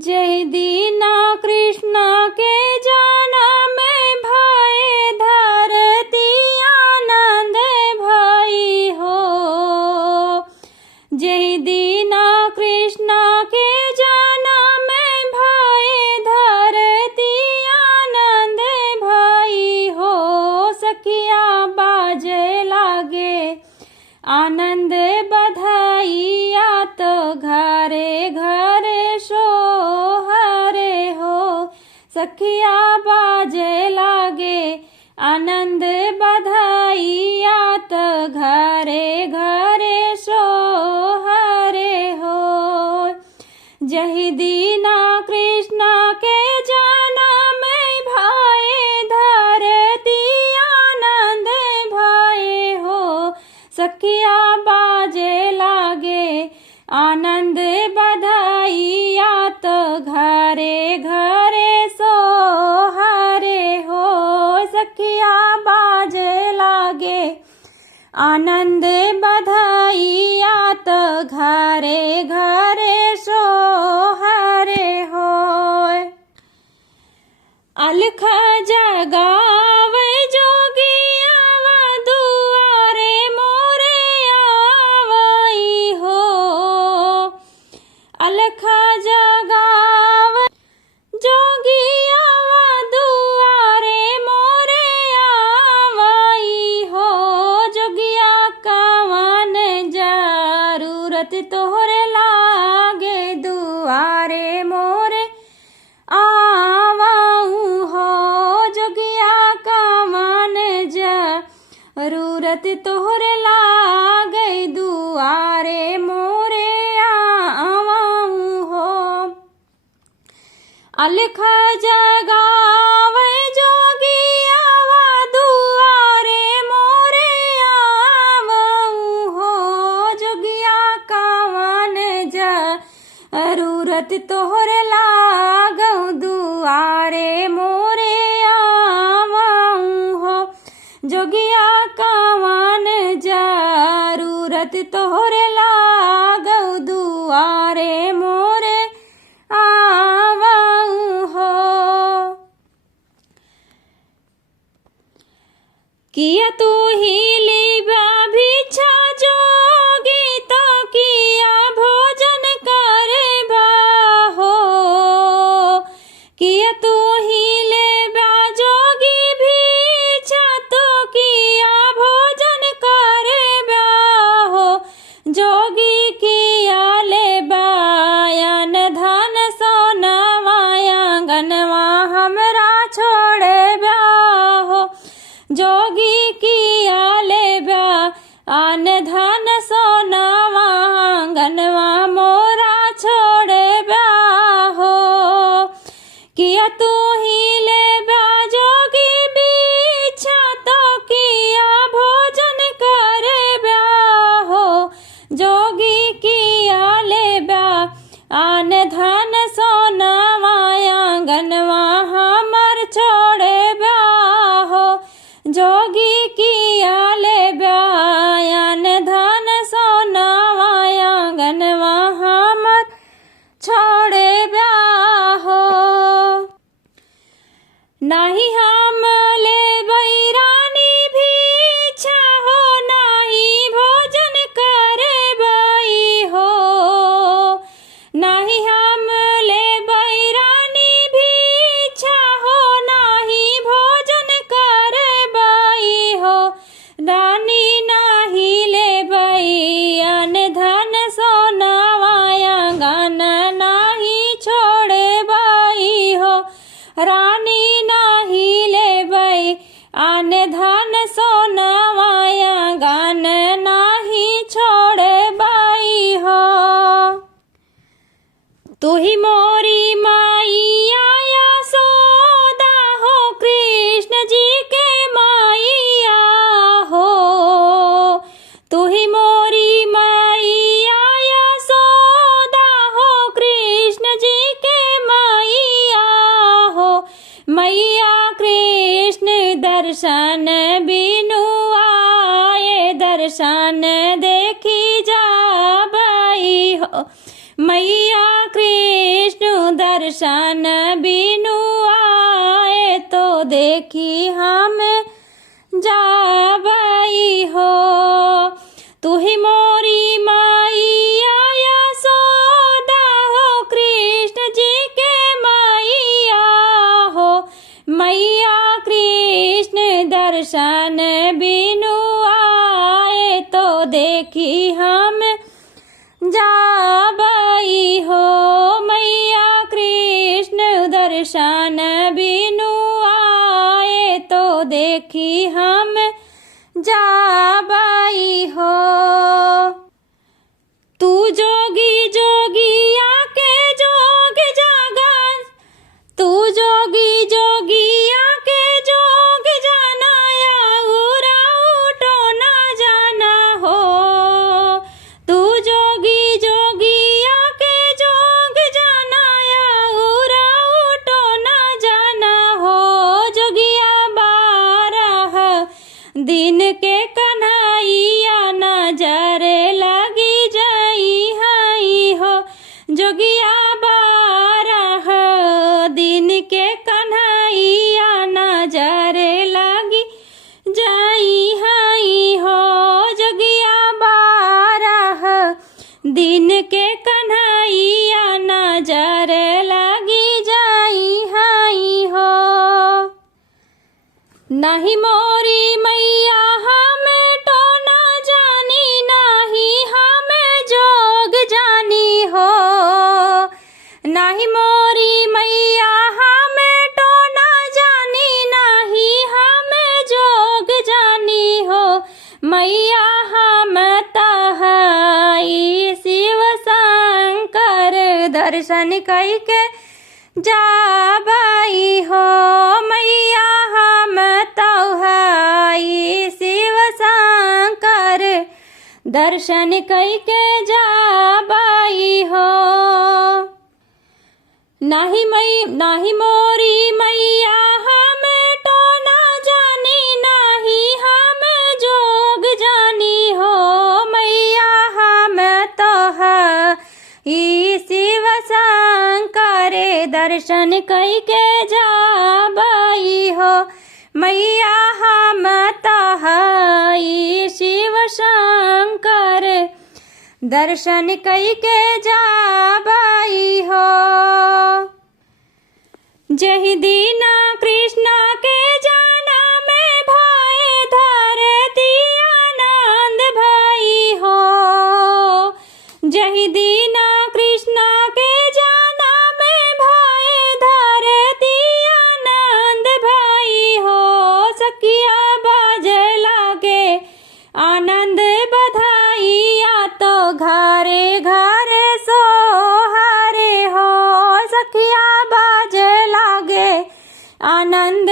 जय दीना कृष्ण के जन्म भय धरती आनंद भई हो। जय दीना कृष्ण के जन्म भय धरती आनंद भई हो। सखिया बाजे लागे आनंद बधाइया तो घरे घरे सोहरे हो। सखिया बाजे लागे आनंद बधाइया तो घरे घरे सोहरे हो। जय दीना कृष्ण के जन्म भय धरती आनंद भय हो। सखिया बाजे लागे आनंद बधाइया तो घरे घरे सोहरे हो। सखिया बाजे लागे आनंद बधाइया तो घरे घरे सोहरे हो। अलख जगावे जोगिया दुआरे मोरे आवई हो। अलख जगावे जोगिया दुआरे मोरे आवई हो। जोगिया कवन जरूरत तोहरे लागे दुआरे मोरे आवऊ हो। जोगिया कवन जरूरत तोहरे लागे दुआरे मोरे आवऊ हो। अलख जगावे जोगिया दुआरे मोरे आवऊ हो। जोगिया कवन जरूरत तोहरे लागऊ दुआरे मोरे आवऊ हो। जोगिया कवन जरूरत तोहरे लागऊ दुआरे मोरे आवऊ हो। किया तू ही लिबा भिक्षा जोगी तो किया भोजन करे हो। किया तू ही लेबा जोगी भिक्षा तो किया भोजन करे हो। जोगी किया लेबा अन धन सोनवा आंगनवा हमरा छोड़े हो। जोगी किया लेबा अन धन सोनवा आंगनवा मोरा छोड़े हो। किया तू ही लेबा जोगी बिछा तो किया भोजन करे हो। जोगी किया लेबा अन धन सोनवा आंगनवा हमर छोड़े हो। जोगी किया लेबा अन धन सोनवा आंगनवा हमर छोड़े हो। नाही हम लेबै रानी भिक्षा हो। नाही भोजन करे हो। नाही हम लेबै रानी भिक्षा हो। नाही भोजन करे हो। रानी नाही लेबै अन धन सोनवा आंगन नाही छोड़े हो। रानी नाही लेबै अन धन सोनवा आंगन नाही छोड़े हो। तू ही मोरी माईया यशोदा हो। कृष्ण जी के माईया हो। तू ही मोरी माईया यशोदा हो। कृष्ण जी के माईया हो। मैया कृष्ण दर्शन बिनु आए दर्शन देखी जाबई हो। मैया कृष्ण दर्शन दर्शन बिनु आए तो देखी हम जाबई हो। तू ही मोरी मैया यशोदा हो, कृष्ण जी के मैया हो। मैया कृष्ण दर्शन बिनु आए तो देखी हम जाबई हो। मैया कृष्ण दर्शन बिनु आए तो देखी हम जाबई हो। तू जोगी जोगिया के जोग जागा, तू जोगी जोगिया के जोग जाना, उरा उठो ना जाना हो। तू जोगी जोगिया के जोग जाना, उरा उठो ना जाना हो। जोगिया 12 दिन के कन्हैया नजर लगी जाई हाई हो। जोगिया 12 दिन के कन्हैया नजर लगी जाई हाई हो। जोगिया 12 दिन के कन्हैया नजर लगी जाई हाई हो। नहीं मोरी मैया हमें तो ना जानी, नहीं हमें जोग जानी हो। नहीं मोरी मैया हमें तो ना जानी, नहीं हमें जोग जानी हो। मैया हम तहाई शिव शंकर दर्शन कई के जाबई हो। मैया हम तहाई शिव शंकर दर्शन कई के जाबई हो। नाही मोरी मैया हमें तो ना जानी, नहीं हमें जोग जानी हो। मैया हम तहाई शिव शंकर दर्शन कई के जाबई हो। मैया हम तहाई शिव शंकर दर्शन कई के जाबई हो। जहि दीना कृष्णा के जाना में भाई धरती आनंद भाई हो। जहि दीना कृष्णा के जाना में भाई धरती आनंद भाई हो। सखिया बाजे लागे आनंद बधाइया तो घरे घरे सोहरे हो। सखिया बाजे लागे आनंद